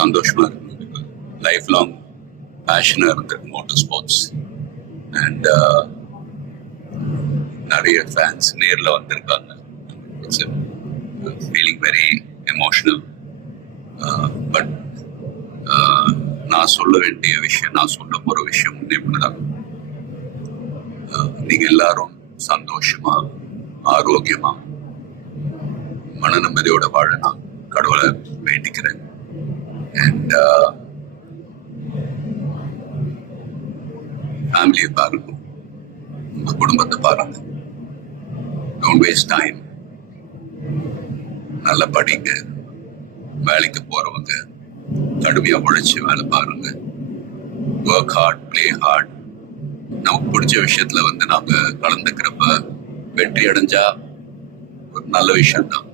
சந்தோஷமா இருக்கு. Life long பேஷனா இருந்திருக்கு மோட்டார் ஸ்போர்ட்ஸ். அண்ட் நிறைய ஃபேன்ஸ் நேரில் வந்திருக்காங்க. It's feeling very emotional. But நான் சொல்ல வேண்டிய விஷயம், நான் சொல்ல போகிற விஷயம் இப்படிதான். நீங்கள் எல்லாரும் சந்தோஷமா, ஆரோக்கியமா, மன நிம்மதியோட வாழ நான் கடவுளை வேண்டிக்கிறேன். அண்ட் ஃபேமிலியை பாருங்க, உங்க குடும்பத்தை பாருங்க. Don't waste time. நல்லா படிங்க. வேலைக்கு போறவங்க கடுமையா உழைச்சு வேலை பாருங்க. Work hard, play hard. நமக்கு பிடிச்ச விஷயத்துல நாம கலந்துக்கிறப்ப வெற்றி அடைஞ்சா ஒரு நல்ல விஷயம் தான்.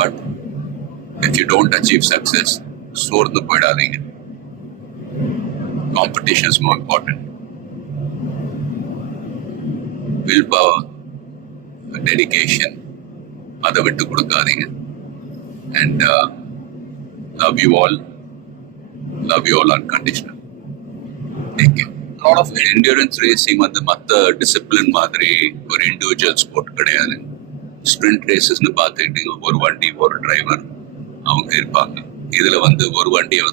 But if you don't achieve success, சோர்ந்து போயிடாதீங்க. Competition is more important. Will power, dedication, அதை விட்டு கொடுக்காதீங்க. And love you all unconditional. Take care. lot of endurance racing மற்ற டிசிப்ளின் மாதிரி ஒரு இண்டிவிஜுவல் ஸ்போர்ட் கிடையாது. ஸ்ப்ரிண்ட் ரேசஸ்னு பார்த்துக்கிட்டீங்க, ஒரு வண்டி ஒரு டிரைவர் அவங்க இருப்பாங்க. இதுல ஒரு வண்டியை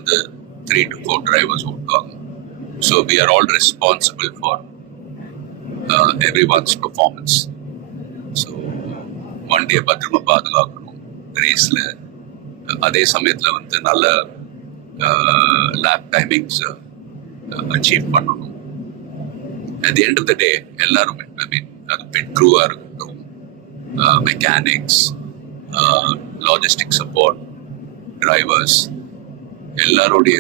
3 to 4 டிரைவர்ஸ் ஓட்டுவாங்க. So we are all responsible for everyone's performance. So வண்டியை பத்திரமா பாதுகாக்கணும் ரேஸ்ல. அதே சமயத்துல நல்ல லேப் டைமிங்ஸ் அச்சீவ் பண்ணணும். At the end of the day, எல்லாரும் அது பிட் க்ரூவா இருக்கட்டும், மெக்கானிக்ஸ், லாஜிஸ்டிக் சப்போர்ட், டிரைவர்ஸ், எல்லாருடைய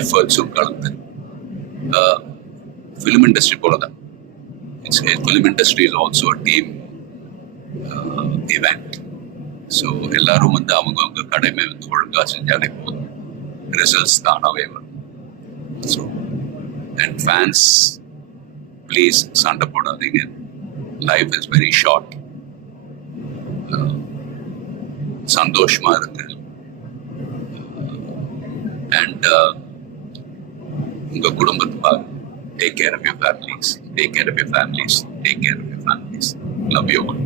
எஃபர்ட்ஸும் கலந்து ஃபிலிம் இண்டஸ்ட்ரி போல தான். Film industry is also a team event. So எல்லாரும் அவங்க கடமை ஒழுங்கா செஞ்சாலே போதும், ரிசல்ட்ஸ் தானாவே வரும். ஸோ and fans, please சண்டை போடாதீங்க. Life is very short. சந்தோஷமா இருக்கு. அண்ட் உங்க குடும்பத்தை பாருங்க. Take care of your families. Take care of your families. Take care of your families. Love you all.